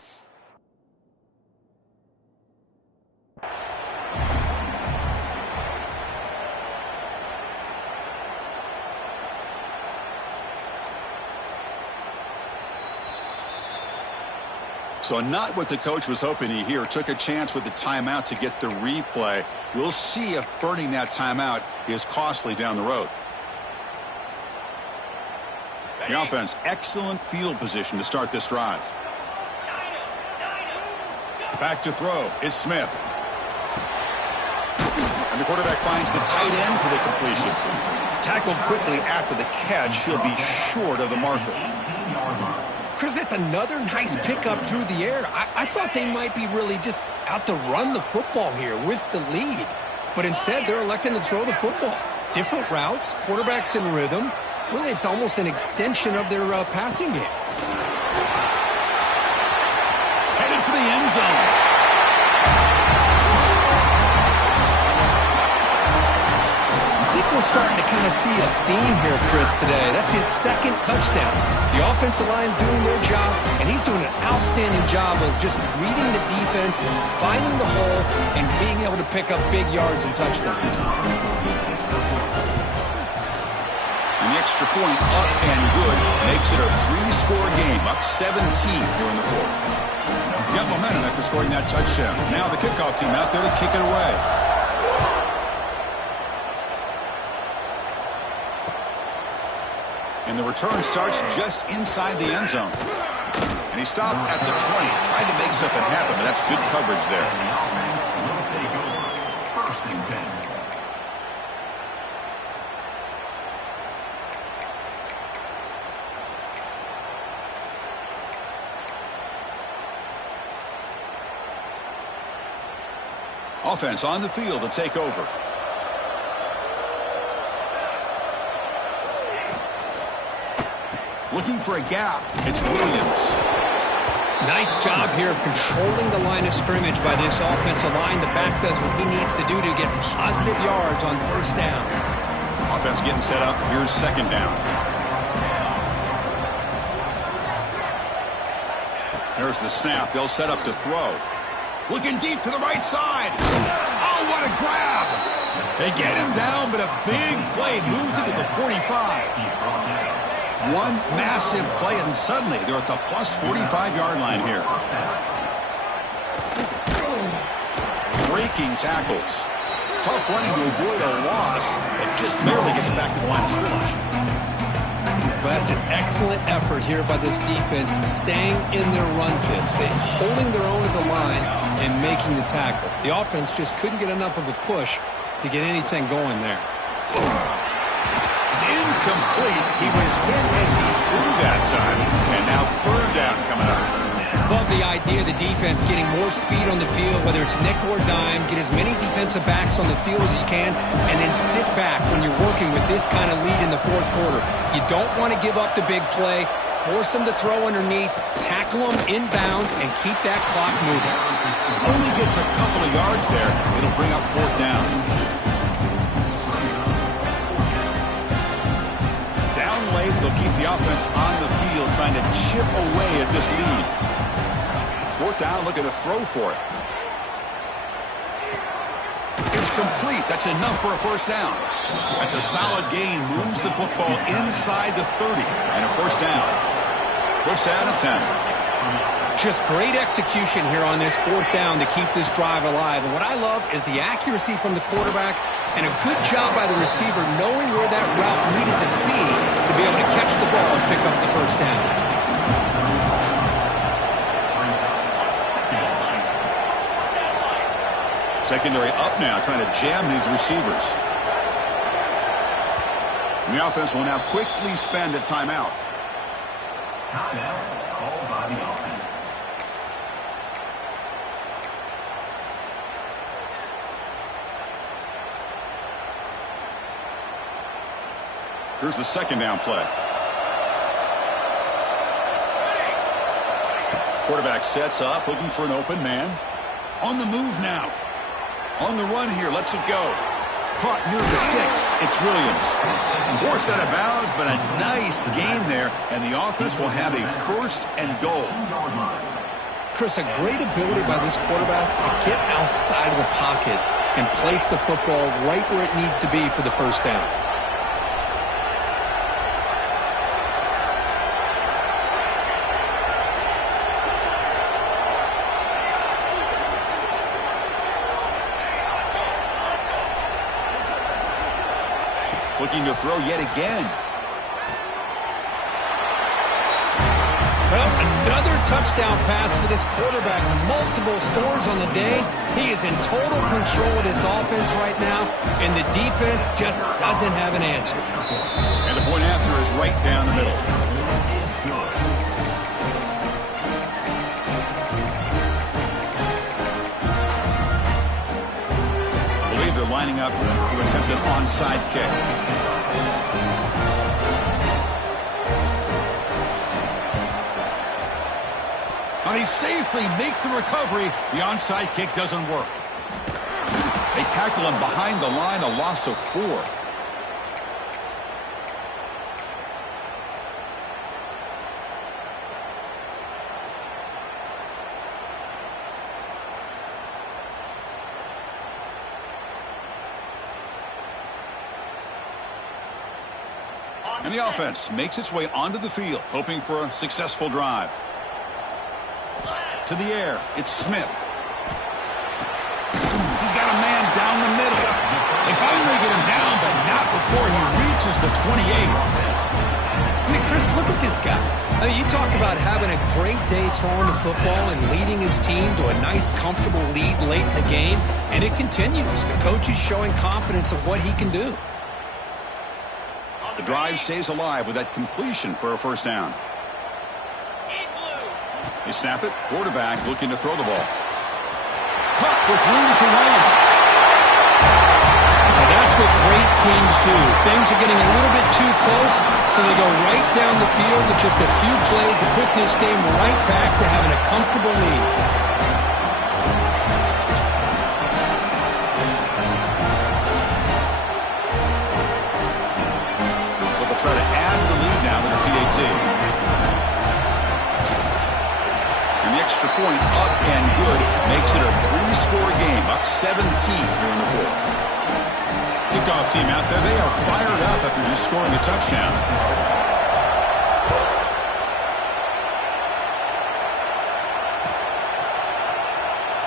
So not what the coach was hoping to hear. Took a chance with the timeout to get the replay. We'll see if burning that timeout is costly down the road. The offense, excellent field position to start this drive. Back to throw. It's Smith. And the quarterback finds the tight end for the completion. Tackled quickly after the catch. He'll be short of the marker. Chris, that's another nice pickup through the air. I thought they might be really just out to run the football here with the lead. But instead, they're electing to throw the football. Different routes, quarterbacks in rhythm. Really, it's almost an extension of their passing game. Headed for the end zone. I think we're starting to kind of see a theme here, Chris, today. That's his second touchdown. The offensive line doing their job, and he's doing an outstanding job of just reading the defense, finding the hole, and being able to pick up big yards and touchdowns. And the extra point up and good makes it a 3-score game, up 17 here in the fourth. Got momentum after scoring that touchdown. Now the kickoff team out there to kick it away. And the return starts just inside the end zone. And he stopped at the 20, trying to make something happen, but that's good coverage there. Offense on the field to take over. Looking for a gap. It's Williams. Nice job here of controlling the line of scrimmage by this offensive line. The back does what he needs to do to get positive yards on first down. Offense getting set up. Here's second down. There's the snap. They'll set up to throw. Looking deep to the right side. Oh, what a grab. They get him down, but a big play moves it to the 45. One massive play, and suddenly they're at the plus 45-yard line here. Breaking tackles. Tough running to avoid a loss. It just barely gets back to the line of scrimmage. Well, that's an excellent effort here by this defense, staying in their run fits. They're holding their own at the line and making the tackle. The offense just couldn't get enough of a push to get anything going there. It's incomplete. He was hit as he threw that time. And now third down coming up. Love the idea of the defense getting more speed on the field, whether it's nickel or dime. Get as many defensive backs on the field as you can, and then sit back when you're working with this kind of lead in the fourth quarter. You don't want to give up the big play. Force them to throw underneath, tackle them inbounds, and keep that clock moving. Only gets a couple of yards there. It'll bring up fourth down. Down late, they'll keep the offense on the field, trying to chip away at this lead. Fourth down, looking to throw for it. It's complete. That's enough for a first down. That's a solid gain. Moves the football inside the 30. And a first down. First down at 10. Just great execution here on this fourth down to keep this drive alive. And what I love is the accuracy from the quarterback and a good job by the receiver knowing where that route needed to be able to catch the ball and pick up the first down. Secondary up now, trying to jam these receivers. And the offense will now quickly spend a timeout. Timeout called by the offense. Here's the second down play. Quarterback sets up, looking for an open man. On the move now. On the run here, lets it go. Caught near the sticks. It's Williams. Forced out of bounds, but a nice gain there, and the offense will have a first and goal. Chris, a great ability by this quarterback to get outside of the pocket and place the football right where it needs to be for the first down. Looking to throw yet again. Well, another touchdown pass for this quarterback. Multiple scores on the day. He is in total control of this offense right now, and the defense just doesn't have an answer. And the point after is right down the middle. I believe they're lining up to attempt an onside kick. They safely make the recovery. The onside kick doesn't work. They tackle him behind the line, a loss of 4. And the offense makes its way onto the field, hoping for a successful drive. To the air, it's Smith. He's got a man down the middle. They finally get him down, but not before he reaches the 28. I mean, Chris, look at this guy. I mean, you talk about having a great day throwing the football and leading his team to a nice, comfortable lead late in the game, and it continues. The coach is showing confidence of what he can do. The drive stays alive with that completion for a first down. They snap it. Quarterback looking to throw the ball. puck with room to run. And that's what great teams do. Things are getting a little bit too close, so they go right down the field with just a few plays to put this game right back to having a comfortable lead. So they'll try to add to the lead now to the PAT. And the extra point up and good makes it a 3-score game, up 17 here in the fourth. Kickoff team out there, they are fired up after just scoring a touchdown.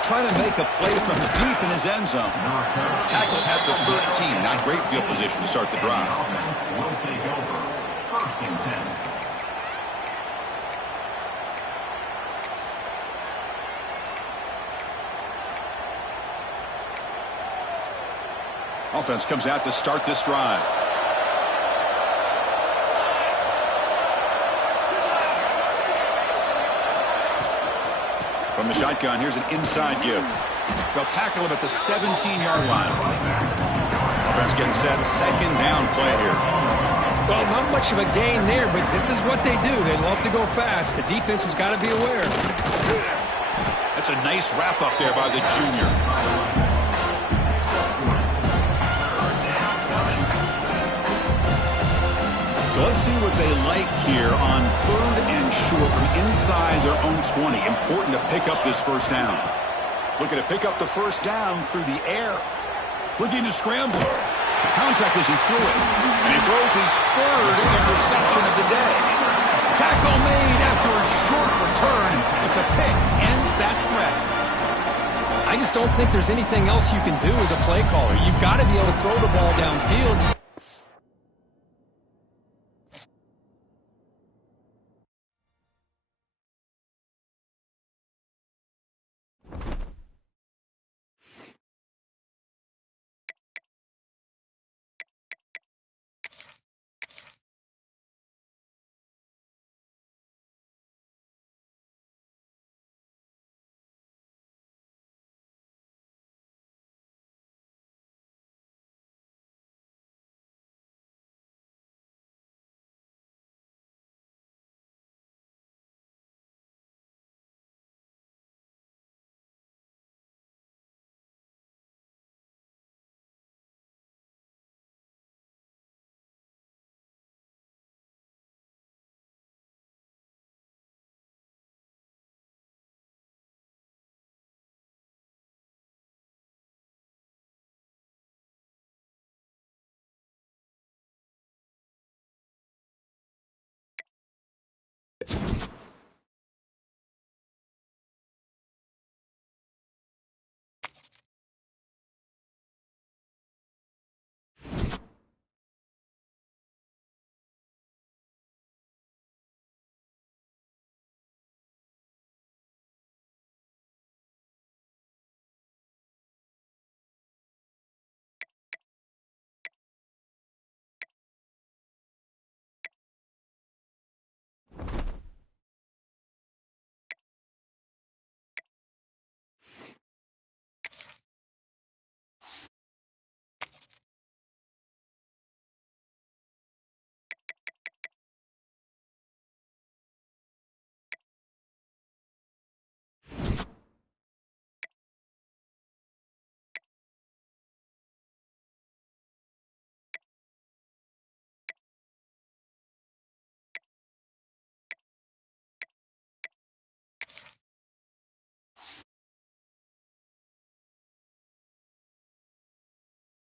Trying to make a play from deep in his end zone. Tackle at the 13. Not great field position to start the drive. Will take over. First and 10. Offense comes out to start this drive. From the shotgun, here's an inside give. They'll tackle him at the 17-yard line. Offense getting set. Second down play here. Well, not much of a gain there, but this is what they do. They love to go fast. The defense has got to be aware. That's a nice wrap up there by the junior. So let's see what they like here on 3rd and short from inside their own 20. Important to pick up this first down. Looking to pick up the first down through the air. Looking to scramble. Contact as he threw it. And he throws his 3rd interception of the day. Tackle made after a short return, but the pick ends that threat. I just don't think there's anything else you can do as a play caller. You've got to be able to throw the ball downfield.